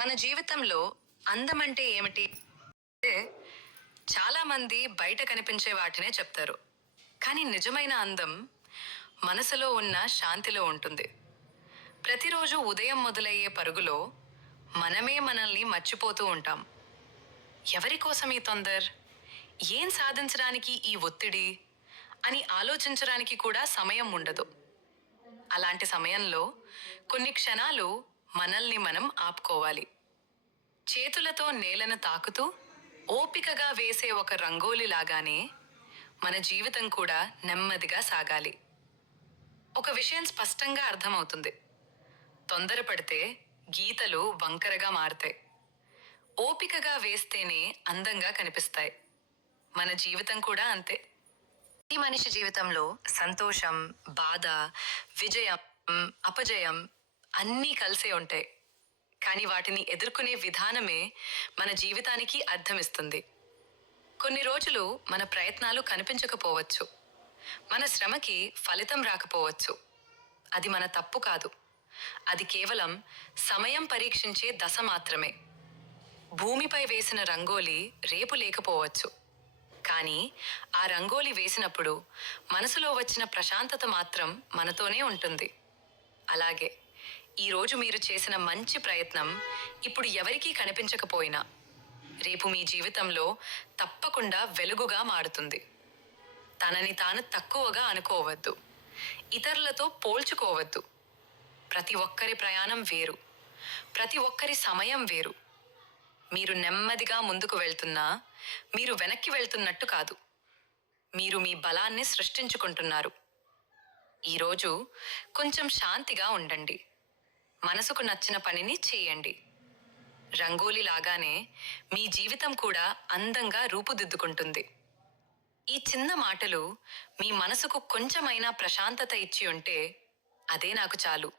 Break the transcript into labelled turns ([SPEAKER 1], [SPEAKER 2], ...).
[SPEAKER 1] మన జీవితంలో అందం అంటే ఏమిటి? అంటే చాలా మంది బయట కనిపించే వాటినే చెప్తారు. కానీ నిజమైన అందం మనసులో ఉన్న శాంతిలో ఉంటుంది. ప్రతిరోజు ఉదయం మొదలయ్యే పరుగులో మనమే మనల్ని మర్చిపోతూ ఉంటాం. ఎవరి కోసం ఈ తొందర్? ఏం సాధించడానికి ఈ ఒత్తిడి? అని ఆలోచించడానికి కూడా సమయం ఉండదు. అలాంటి సమయంలో కొన్ని క్షణాలు మనల్ని మనం ఆపుకోవాలి. చేతులతో నేలను తాకుతూ ఓపికగా వేసే ఒక రంగోలి లాగానే మన జీవితం కూడా నెమ్మదిగా సాగాలి. ఒక విషయం స్పష్టంగా అర్థమవుతుంది. తొందరపడితే గీతలు వంకరగా మారతాయి. ఓపికగా వేస్తేనే అందంగా కనిపిస్తాయి. మన జీవితం కూడా అంతే. ఈ మనిషి జీవితంలో సంతోషం బాధ విజయం అపజయం అన్నీ కలిసే ఉంటాయి కానీ వాటిని ఎదుర్కొనే విధానమే మన జీవితానికి అర్థమిస్తుంది. కొన్ని రోజులు మన ప్రయత్నాలు కనిపించకపోవచ్చు. మన శ్రమకి ఫలితం రాకపోవచ్చు. అది మన తప్పు కాదు. అది కేవలం సమయం పరీక్షించే దశ మాత్రమే. భూమిపై వేసిన రంగోలి రేపు లేకపోవచ్చు. కానీ ఆ రంగోలి వేసినప్పుడు మనసులో వచ్చిన ప్రశాంతత మాత్రం మనతోనే ఉంటుంది. అలాగే ఈరోజు మీరు చేసిన మంచి ప్రయత్నం ఇప్పుడు ఎవరికీ కనిపించకపోయినా రేపు మీ జీవితంలో తప్పకుండా వెలుగుగా మారుతుంది. తనని తాను తక్కువగా అనుకోవద్దు. ఇతరులతో పోల్చుకోవద్దు. ప్రతి ఒక్కరి ప్రయాణం వేరు. ప్రతి ఒక్కరి సమయం వేరు. మీరు నెమ్మదిగా ముందుకు వెళ్తున్నా మీరు వెనక్కి వెళ్తున్నట్టు కాదు. మీరు మీ బలాన్ని సృష్టించుకుంటున్నారు. ఈరోజు కొంచెం శాంతిగా ఉండండి. మనసుకు నచ్చిన పనిని చేయండి. రంగోలి లాగానే మీ జీవితం కూడా అందంగా రూపుదిద్దుకుంటుంది. ఈ చిన్న మాటలు మీ మనసుకు కొంచెమైనా ప్రశాంతత ఇచ్చి ఉంటే అదే నాకు చాలు.